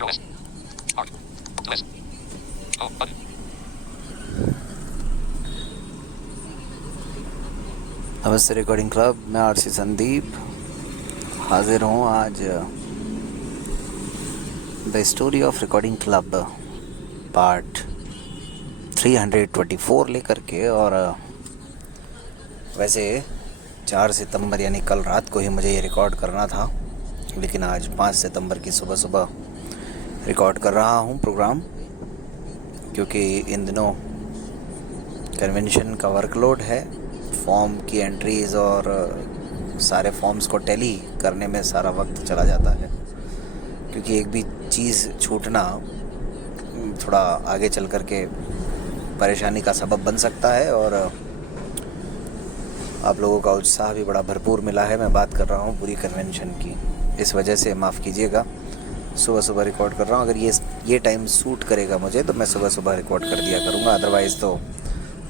COS. Heart. To list. Home button. नमस्ते recording club, मैं RC Sandeep हाजिर हूँ आज the story of recording club part 324 लेकर के। और वैसे 4 सितंबर यानी कल रात को ही मुझे ये रिकॉर्ड करना था, लेकिन आज 5 सितंबर की सुबह सुबह रिकॉर्ड कर रहा हूँ प्रोग्राम, क्योंकि इन दिनों कन्वेंशन का वर्कलोड है। फॉर्म की एंट्रीज़ और सारे फॉर्म्स को टैली करने में सारा वक्त चला जाता है, क्योंकि एक भी चीज़ छूटना थोड़ा आगे चल कर के परेशानी का सबब बन सकता है। और आप लोगों का उत्साह भी बड़ा भरपूर मिला है। मैं बात कर रहा हूँ पूरी कन्वेंशन की, इस वजह से माफ़ कीजिएगा सुबह सुबह रिकॉर्ड कर रहा हूँ। अगर ये टाइम सूट करेगा मुझे तो मैं सुबह सुबह रिकॉर्ड कर दिया करूँगा, अदरवाइज़ तो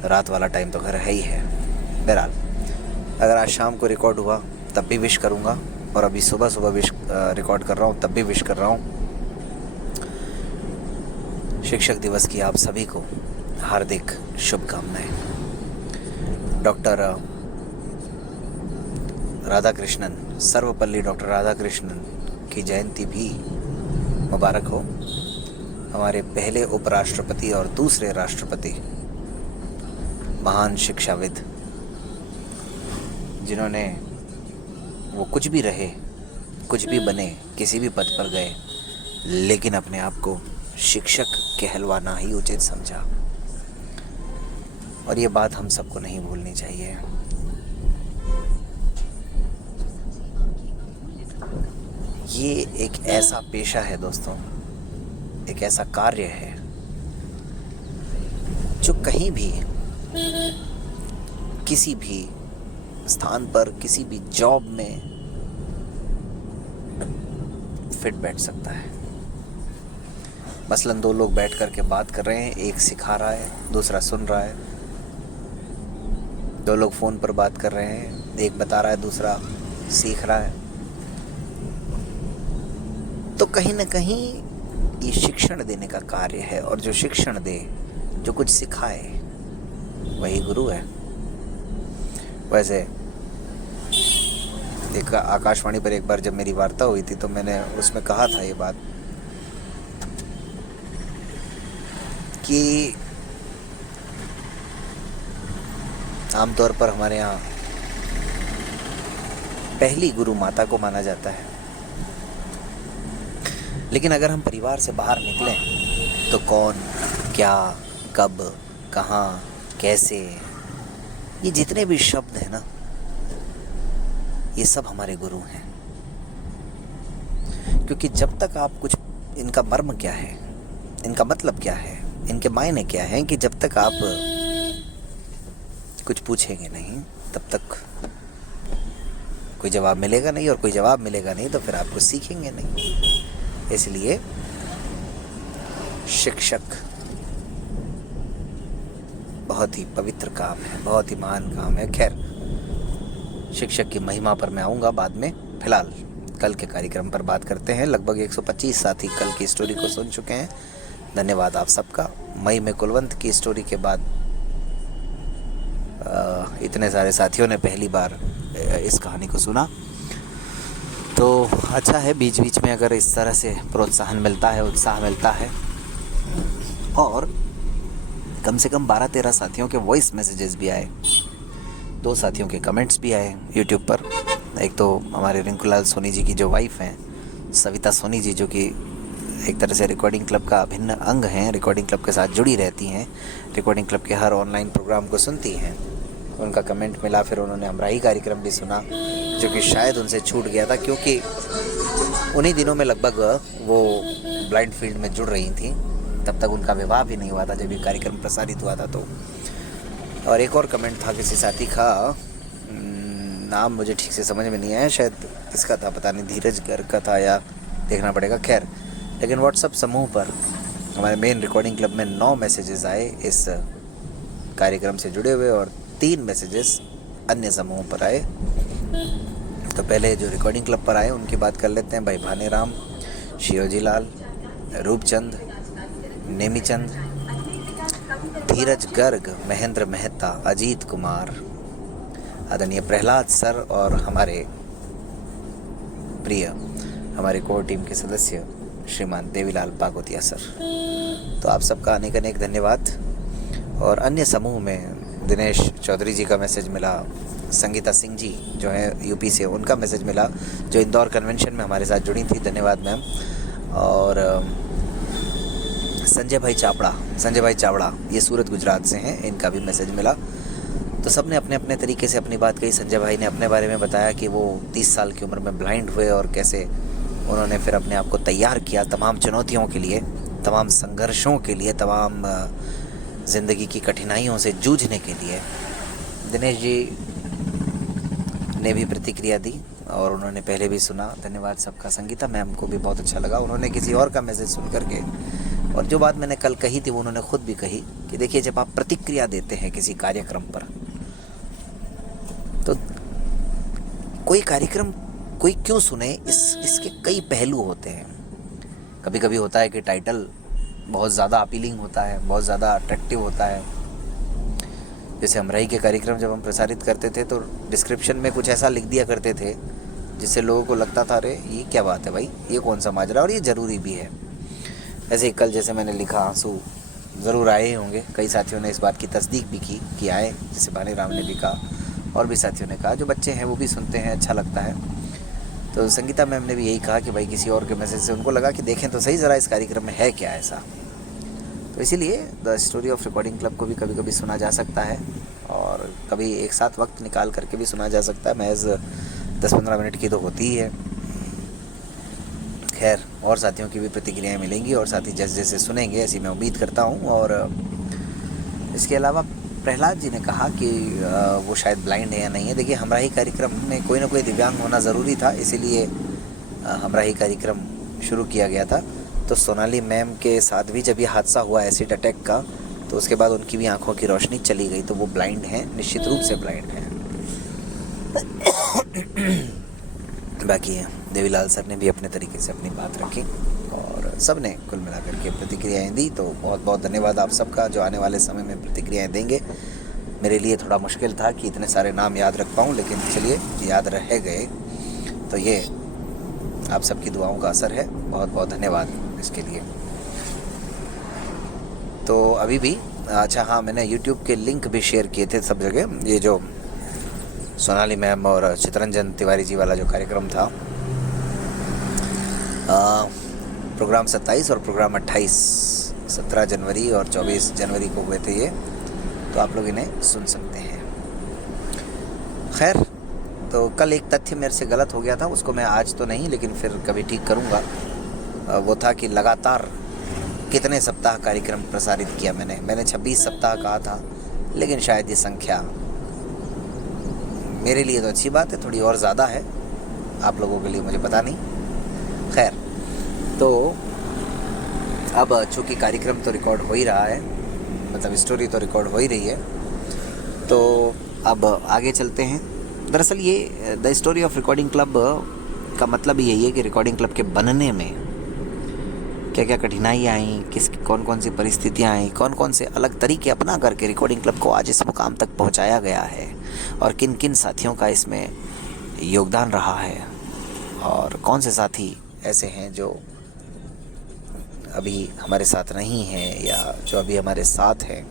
रात वाला टाइम तो घर है ही है। बहरहाल, अगर आज शाम को रिकॉर्ड हुआ तब भी विश करूँगा, और अभी सुबह सुबह रिकॉर्ड कर रहा हूँ तब भी विश कर रहा हूँ। शिक्षक दिवस की आप सभी को हार्दिक शुभकामनाएं। डॉक्टर राधाकृष्णन, सर्वपल्ली डॉक्टर राधाकृष्णन की जयंती भी मुबारक हो। हमारे पहले उपराष्ट्रपति और दूसरे राष्ट्रपति, महान शिक्षाविद, जिन्होंने वो कुछ भी रहे, कुछ भी बने, किसी भी पद पर गए, लेकिन अपने आप को शिक्षक कहलवाना ही उचित समझा। और ये बात हम सबको नहीं भूलनी चाहिए। ये एक ऐसा पेशा है दोस्तों, एक ऐसा कार्य है जो कहीं भी, किसी भी स्थान पर, किसी भी जॉब में फिट बैठ सकता है। मसलन 2 लोग बैठ करके बात कर रहे हैं, एक सिखा रहा है, दूसरा सुन रहा है। 2 लोग फ़ोन पर बात कर रहे हैं, एक बता रहा है, दूसरा सीख रहा है। तो कहीं ना कहीं ये शिक्षण देने का कार्य है, और जो शिक्षण दे, जो कुछ सिखाए, वही गुरु है। वैसे एक आकाशवाणी पर एक बार जब मेरी वार्ता हुई थी तो मैंने उसमें कहा था ये बात कि आमतौर पर हमारे यहाँ पहली गुरु माता को माना जाता है, लेकिन अगर हम परिवार से बाहर निकलें तो कौन, क्या, कब, कहाँ, कैसे, ये जितने भी शब्द हैं ना, ये सब हमारे गुरु हैं। क्योंकि जब तक आप कुछ, इनका मर्म क्या है, इनका मतलब क्या है, इनके मायने क्या हैं, कि जब तक आप कुछ पूछेंगे नहीं तब तक कोई जवाब मिलेगा नहीं, और कोई जवाब मिलेगा नहीं तो फिर आप कुछ सीखेंगे नहीं। इसलिए शिक्षक बहुत ही पवित्र काम है, बहुत ही महान काम है। खैर, शिक्षक की महिमा पर मैं आऊँगा बाद में। फिलहाल कल के कार्यक्रम पर बात करते हैं। लगभग 125 साथी कल की स्टोरी को सुन चुके हैं। धन्यवाद आप सबका। मई में कुलवंत की स्टोरी के बाद इतने सारे साथियों ने पहली बार इस कहानी को सुना, तो अच्छा है। बीच बीच में अगर इस तरह से प्रोत्साहन मिलता है, उत्साह मिलता है, और कम से कम 12-13 साथियों के वॉइस मैसेजेस भी आए, 2 साथियों के कमेंट्स भी आए यूट्यूब पर। एक तो हमारे रिंकूलाल सोनी जी की जो वाइफ हैं, सविता सोनी जी, जो कि एक तरह से रिकॉर्डिंग क्लब का अभिन्न अंग हैं, रिकॉर्डिंग क्लब के साथ जुड़ी रहती हैं, रिकॉर्डिंग क्लब के हर ऑनलाइन प्रोग्राम को सुनती हैं। उनका कमेंट मिला, फिर उन्होंने हमराही कार्यक्रम भी सुना, जो कि शायद उनसे छूट गया था, क्योंकि उन्हीं दिनों में लगभग वो ब्लाइंड फील्ड में जुड़ रही थी। तब तक उनका विवाह भी नहीं हुआ था जब ये कार्यक्रम प्रसारित हुआ था। तो और एक और कमेंट था किसी साथी का, नाम मुझे ठीक से समझ में नहीं आया, शायद इसका था, पता नहीं धीरज घर का था या देखना पड़ेगा। खैर, लेकिन व्हाट्सएप समूह पर हमारे मेन रिकॉर्डिंग क्लब में 9 मैसेजेस आए इस कार्यक्रम से जुड़े हुए, और 3 मैसेजेस अन्य समूहों पर आए। तो पहले जो रिकॉर्डिंग क्लब पर आए उनकी बात कर लेते हैं। भाई भानेराम, शिवजी लाल, रूपचंद, नेमीचंद, धीरज गर्ग, महेंद्र मेहता, अजीत कुमार, आदरणीय प्रहलाद सर और हमारे प्रिय हमारे कोर टीम के सदस्य श्रीमान देवीलाल पागोतिया सर। तो आप सबका अनेक अनेक धन्यवाद। और अन्य समूह में दिनेश चौधरी जी का मैसेज मिला, संगीता सिंह जी जो है यूपी से, उनका मैसेज मिला, जो इंदौर कन्वेंशन में हमारे साथ जुड़ी थी, धन्यवाद मैम। और संजय भाई चावड़ा ये सूरत गुजरात से हैं, इनका भी मैसेज मिला। तो सब ने अपने अपने तरीके से अपनी बात कही। संजय भाई ने अपने बारे में बताया कि वो 30 साल की उम्र में ब्लाइंड हुए और कैसे उन्होंने फिर अपने आप को तैयार किया तमाम चुनौतियों के लिए, तमाम संघर्षों के लिए, तमाम ज़िंदगी की कठिनाइयों से जूझने के लिए। दिनेश जी ने भी प्रतिक्रिया दी और उन्होंने पहले भी सुना, धन्यवाद सबका। संगीता मैम को भी बहुत अच्छा लगा, उन्होंने किसी और का मैसेज सुन करके, और जो बात मैंने कल कही थी वो उन्होंने खुद भी कही कि देखिए, जब आप प्रतिक्रिया देते हैं किसी कार्यक्रम पर, तो कोई कार्यक्रम कोई क्यों सुने, इसके कई पहलू होते हैं। कभी कभी होता है कि टाइटल बहुत ज़्यादा अपीलिंग होता है, बहुत ज़्यादा अट्रैक्टिव होता है। जैसे हमराही के कार्यक्रम जब हम प्रसारित करते थे तो डिस्क्रिप्शन में कुछ ऐसा लिख दिया करते थे जिससे लोगों को लगता था अरे ये क्या बात है भाई, ये कौन सा माजरा, और ये ज़रूरी भी है। ऐसे ही कल जैसे मैंने लिखा, आंसू ज़रूर आए होंगे, कई साथियों ने इस बात की तस्दीक भी की कि आए, जैसे भानी राम ने भी कहा और भी साथियों ने कहा, जो बच्चे हैं वो भी सुनते हैं, अच्छा लगता है। तो संगीता मैम ने भी यही कहा कि भाई किसी और के मैसेज से उनको लगा कि देखें तो सही ज़रा इस कार्यक्रम में है क्या ऐसा। तो इसीलिए the story of recording club को भी कभी कभी सुना जा सकता है और कभी एक साथ वक्त निकाल करके भी सुना जा सकता है। महज 10-15 मिनट की तो होती ही है। खैर, और साथियों की भी प्रतिक्रियाएं मिलेंगी और साथी जैसे जैसे सुनेंगे ऐसी मैं उम्मीद करता हूं। और इसके अलावा प्रहलाद जी ने कहा कि वो शायद ब्लाइंड है या नहीं है। देखिए, हमराही कार्यक्रम में कोई ना कोई दिव्यांग होना ज़रूरी था, इसीलिए हमराही कार्यक्रम शुरू किया गया था। तो सोनाली मैम के साथ भी जब ये हादसा हुआ एसिड अटैक का, तो उसके बाद उनकी भी आंखों की रोशनी चली गई, तो वो ब्लाइंड हैं, निश्चित रूप से ब्लाइंड हैं। बाकी देवीलाल सर ने भी अपने तरीके से अपनी बात रखी और सब ने कुल मिलाकर के प्रतिक्रियाएं दी। तो बहुत बहुत धन्यवाद आप सबका जो आने वाले समय में प्रतिक्रियाएं देंगे। मेरे लिए थोड़ा मुश्किल था कि इतने सारे नाम याद रख पाऊँ, लेकिन चलिए याद रह गए, तो ये आप सबकी दुआओं का असर है। बहुत बहुत धन्यवाद इसके लिए। तो अभी भी अच्छा, हाँ, मैंने YouTube के लिंक भी शेयर किए थे सब जगह। ये जो सोनाली मैम और चितरंजन तिवारी जी वाला जो कार्यक्रम था, प्रोग्राम 27 और प्रोग्राम 28, 17 जनवरी और 24 जनवरी को हुए थे ये, तो आप लोग इन्हें सुन सकते हैं। खैर, तो कल एक तथ्य मेरे से गलत हो गया था, उसको मैं आज तो नहीं लेकिन फिर कभी ठीक करूँगा। वो था कि लगातार कितने सप्ताह कार्यक्रम प्रसारित किया मैंने 26 सप्ताह कहा था, लेकिन शायद ये संख्या मेरे लिए तो अच्छी बात है, थोड़ी और ज़्यादा है, आप लोगों के लिए मुझे पता नहीं। खैर, तो अब चूँकि कार्यक्रम तो रिकॉर्ड हो ही रहा है, मतलब स्टोरी तो रिकॉर्ड हो ही रही है, तो अब आगे चलते हैं। दरअसल ये the story of recording club का मतलब ही यही है कि रिकॉर्डिंग क्लब के बनने में क्या क्या कठिनाइयाँ आई, कौन कौन सी परिस्थितियाँ आई, कौन कौन से अलग तरीके अपना करके रिकॉर्डिंग क्लब को आज इस मुकाम तक पहुँचाया गया है, और किन किन साथियों का इसमें योगदान रहा है, और कौन से साथी ऐसे हैं जो अभी हमारे साथ नहीं हैं या जो अभी हमारे साथ हैं,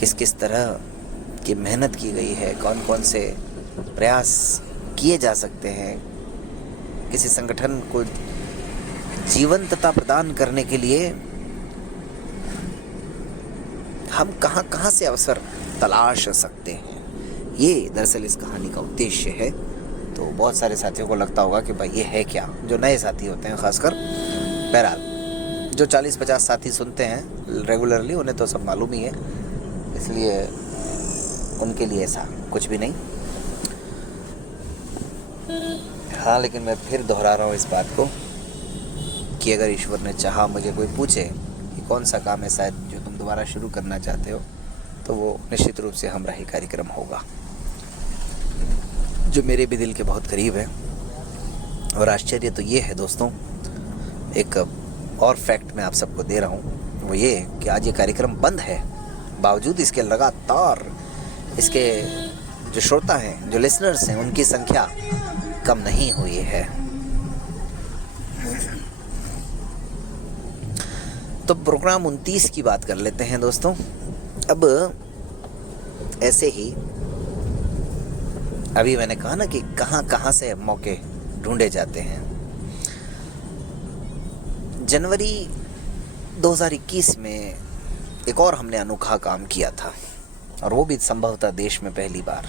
किस किस तरह की मेहनत की गई है, कौन कौन से प्रयास किए जा सकते हैं किसी संगठन को जीवंतता प्रदान करने के लिए, हम कहां कहां से अवसर तलाश सकते हैं। ये दरअसल इस कहानी का उद्देश्य है। तो बहुत सारे साथियों को लगता होगा कि भाई ये है क्या, जो नए साथी होते हैं खासकर। बहरहाल, जो 40-50 साथी सुनते हैं रेगुलरली, उन्हें तो सब मालूम ही है, इसलिए उनके लिए ऐसा कुछ भी नहीं। हाँ, लेकिन मैं फिर दोहरा रहा हूँ इस बात को कि अगर ईश्वर ने चाहा, मुझे कोई पूछे कि कौन सा काम है शायद जो तुम दोबारा शुरू करना चाहते हो, तो वो निश्चित रूप से हमराही कार्यक्रम होगा, जो मेरे भी दिल के बहुत करीब है। और आश्चर्य तो ये है दोस्तों, एक और फैक्ट मैं आप सबको दे रहा हूँ वो ये कि आज ये कार्यक्रम बंद है, बावजूद इसके लगातार इसके जो श्रोता हैं, जो लिसनर्स हैं, उनकी संख्या कम नहीं हुई है। तो प्रोग्राम 29 की बात कर लेते हैं दोस्तों। अब ऐसे ही अभी मैंने कहा ना कि कहाँ से मौके ढूंढे जाते हैं। जनवरी 2021 में एक और हमने अनोखा काम किया था, और वो भी संभवतः देश में पहली बार।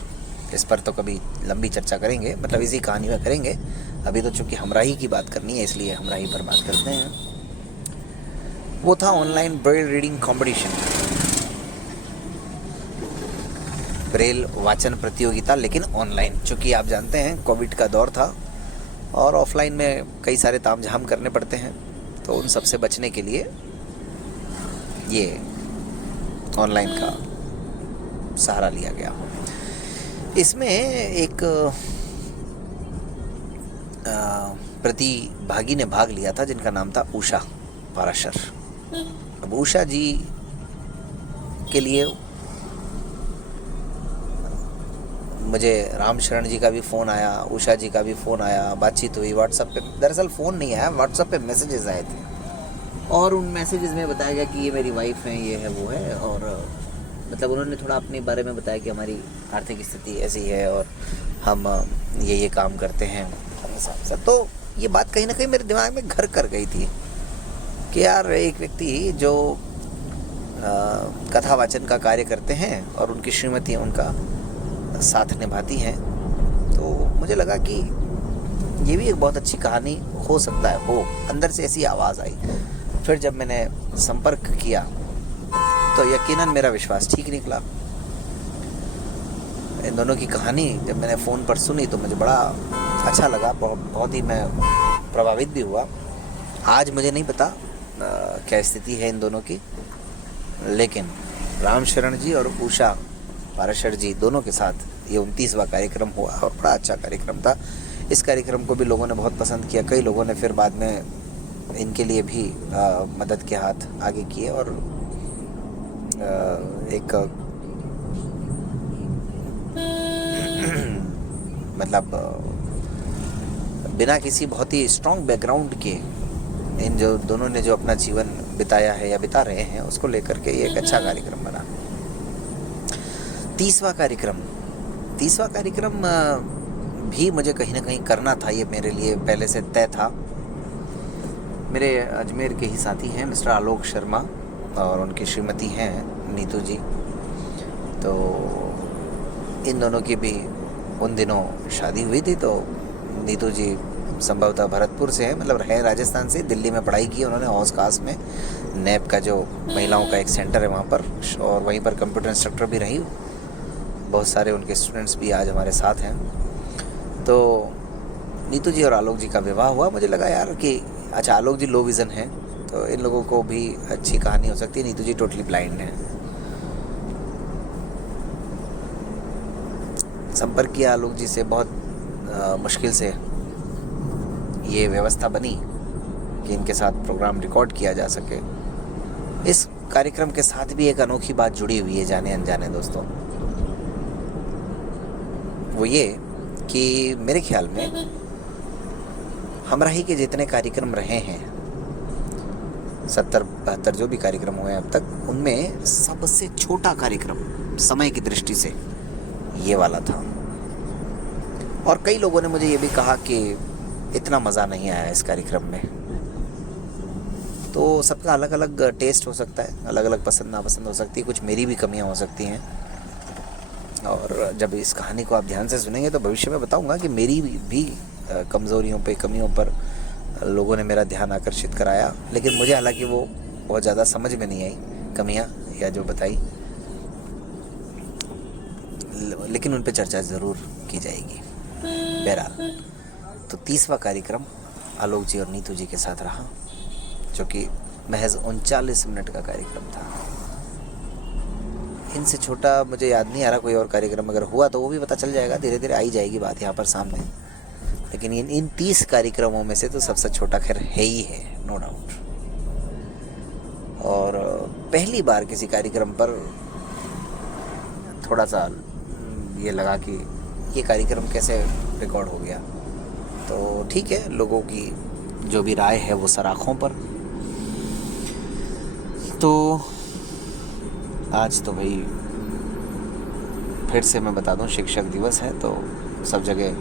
इस पर तो कभी लंबी चर्चा करेंगे, मतलब इसी कहानी में करेंगे। अभी तो चूंकि हमराही की बात करनी है, इसलिए हमराही पर बात करते हैं। वो था online Braille reading competition, Braille वाचन प्रतियोगिता, लेकिन ऑनलाइन। चूँकि आप जानते हैं कोविड का दौर था और ऑफलाइन में कई सारे तामझाम करने पड़ते हैं, तो उन सब से बचने के लिए ये ऑनलाइन का सहारा लिया गया। इसमें एक प्रतिभागी ने भाग लिया था जिनका नाम था उषा पाराशर। अब उषा जी के लिए मुझे राम शरण जी का भी फ़ोन आया, उषा जी का भी फ़ोन आया, बातचीत हुई व्हाट्सएप पे। दरअसल फ़ोन नहीं आया, व्हाट्सएप पे मैसेजेस आए थे, और उन मैसेजेस में बताया गया कि ये मेरी वाइफ है, ये है, वो है, और मतलब उन्होंने थोड़ा अपने बारे में बताया कि हमारी आर्थिक स्थिति ऐसी है और हम ये काम करते हैं हिसाब से। तो ये बात कहीं ना कहीं मेरे दिमाग में घर कर गई थी कि यार एक व्यक्ति जो कथा वाचन का कार्य करते हैं और उनकी श्रीमती उनका साथ निभाती हैं, तो मुझे लगा कि ये भी एक बहुत अच्छी कहानी हो सकता है। वो अंदर से ऐसी आवाज़ आई। फिर जब मैंने संपर्क किया तो यकीनन मेरा विश्वास ठीक निकला। इन दोनों की कहानी जब मैंने फ़ोन पर सुनी तो मुझे बड़ा अच्छा लगा, बहुत ही मैं प्रभावित भी हुआ। आज मुझे नहीं पता क्या स्थिति है इन दोनों की, लेकिन राम शरण जी और उषा पाराशर जी दोनों के साथ ये 29वां कार्यक्रम हुआ और बड़ा अच्छा कार्यक्रम था। इस कार्यक्रम को भी लोगों ने बहुत पसंद किया। कई लोगों ने फिर बाद में इनके लिए भी मदद के हाथ आगे किए, और एक मतलब बिना किसी बहुत ही स्ट्रॉन्ग बैकग्राउंड के इन जो दोनों ने जो अपना जीवन बिताया है या बिता रहे हैं, उसको लेकर के ये एक अच्छा कार्यक्रम बना। 30वां कार्यक्रम भी मुझे कहीं ना कहीं करना था। ये मेरे लिए पहले से तय था। मेरे अजमेर के ही साथी हैं मिस्टर आलोक शर्मा, और उनकी श्रीमती हैं नीतू जी। तो इन दोनों की भी उन दिनों शादी हुई थी। तो नीतू जी संभवतः भरतपुर से हैं, मतलब है राजस्थान से, दिल्ली में पढ़ाई की उन्होंने हौस खास में, नैप का जो महिलाओं का एक सेंटर है वहाँ पर, और वहीं पर कंप्यूटर इंस्ट्रक्टर भी रही। बहुत सारे उनके स्टूडेंट्स भी आज हमारे साथ हैं। तो नीतू जी और आलोक जी का विवाह हुआ। मुझे लगा यार कि अच्छा, आलोक जी लो विज़न हैं, तो इन लोगों को भी अच्छी कहानी हो सकती है। नीतू जी टोटली ब्लाइंड हैं। संपर्क किया आलोक जी से, बहुत मुश्किल से ये व्यवस्था बनी कि इनके साथ प्रोग्राम रिकॉर्ड किया जा सके। इस कार्यक्रम के साथ भी एक अनोखी बात जुड़ी हुई है जाने अनजाने दोस्तों। वो ये कि मेरे ख्याल में हमराही के जितने कार्यक्रम रहे हैं, 70-72 जो भी कार्यक्रम हुए हैं अब तक, उनमें सबसे छोटा कार्यक्रम समय की दृष्टि से ये वाला था। और कई लोगों ने मुझे ये भी कहा कि इतना मज़ा नहीं आया इस कार्यक्रम में। तो सबका अलग अलग टेस्ट हो सकता है, अलग अलग पसंद नापसंद हो सकती है, कुछ मेरी भी कमियां हो सकती हैं। और जब इस कहानी को आप ध्यान से सुनेंगे तो भविष्य में बताऊंगा कि मेरी भी कमज़ोरियों पे, कमियों पर लोगों ने मेरा ध्यान आकर्षित कराया। लेकिन मुझे हालांकि वो बहुत ज़्यादा समझ में नहीं आई कमियां या जो बताई, लेकिन उन पे चर्चा ज़रूर की जाएगी। बहरहाल, तो 30वां कार्यक्रम आलोक जी और नीतू जी के साथ रहा, जो कि महज 39 मिनट का कार्यक्रम था। इनसे छोटा मुझे याद नहीं आ रहा कोई और कार्यक्रम अगर हुआ तो वो भी पता चल जाएगा, धीरे धीरे आई जाएगी बात यहाँ पर सामने। लेकिन इन 30 कार्यक्रमों में से तो सबसे छोटा खैर है ही है, नो डाउट। और पहली बार किसी कार्यक्रम पर थोड़ा सा ये लगा कि ये कार्यक्रम कैसे रिकॉर्ड हो गया। तो ठीक है, लोगों की जो भी राय है वो सराखों पर। तो आज तो भाई फिर से मैं बता दूं, शिक्षक दिवस है, तो सब जगह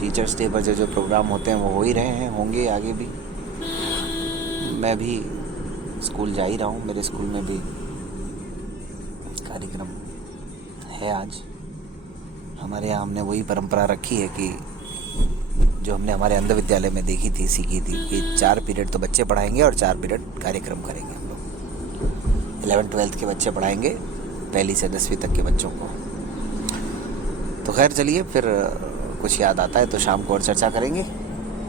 टीचर्स डे पर जो प्रोग्राम होते हैं वो हो ही रहे हैं, होंगे आगे भी। मैं भी स्कूल जा ही रहा हूँ, मेरे स्कूल में भी कार्यक्रम है आज। हमारे यहाँ हमने वही परंपरा रखी है कि जो हमने हमारे अंध विद्यालय में देखी थी, सीखी थी, कि 4 पीरियड तो बच्चे पढ़ाएंगे और 4 पीरियड कार्यक्रम करेंगे हम लोग। 11th-12th के बच्चे पढ़ाएंगे, 1ली से 10वीं तक के बच्चों को। तो खैर चलिए, फिर कुछ याद आता है तो शाम को और चर्चा करेंगे।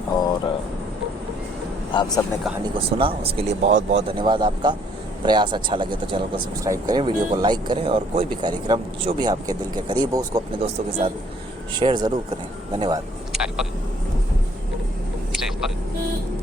और आप सब ने कहानी को सुना, उसके लिए बहुत बहुत धन्यवाद आपका। प्रयास अच्छा लगे तो चैनल को सब्सक्राइब करें, वीडियो को लाइक करें, और कोई भी कार्यक्रम जो भी आपके दिल के करीब हो उसको अपने दोस्तों के साथ शेयर ज़रूर करें। धन्यवाद। Back button. Save button.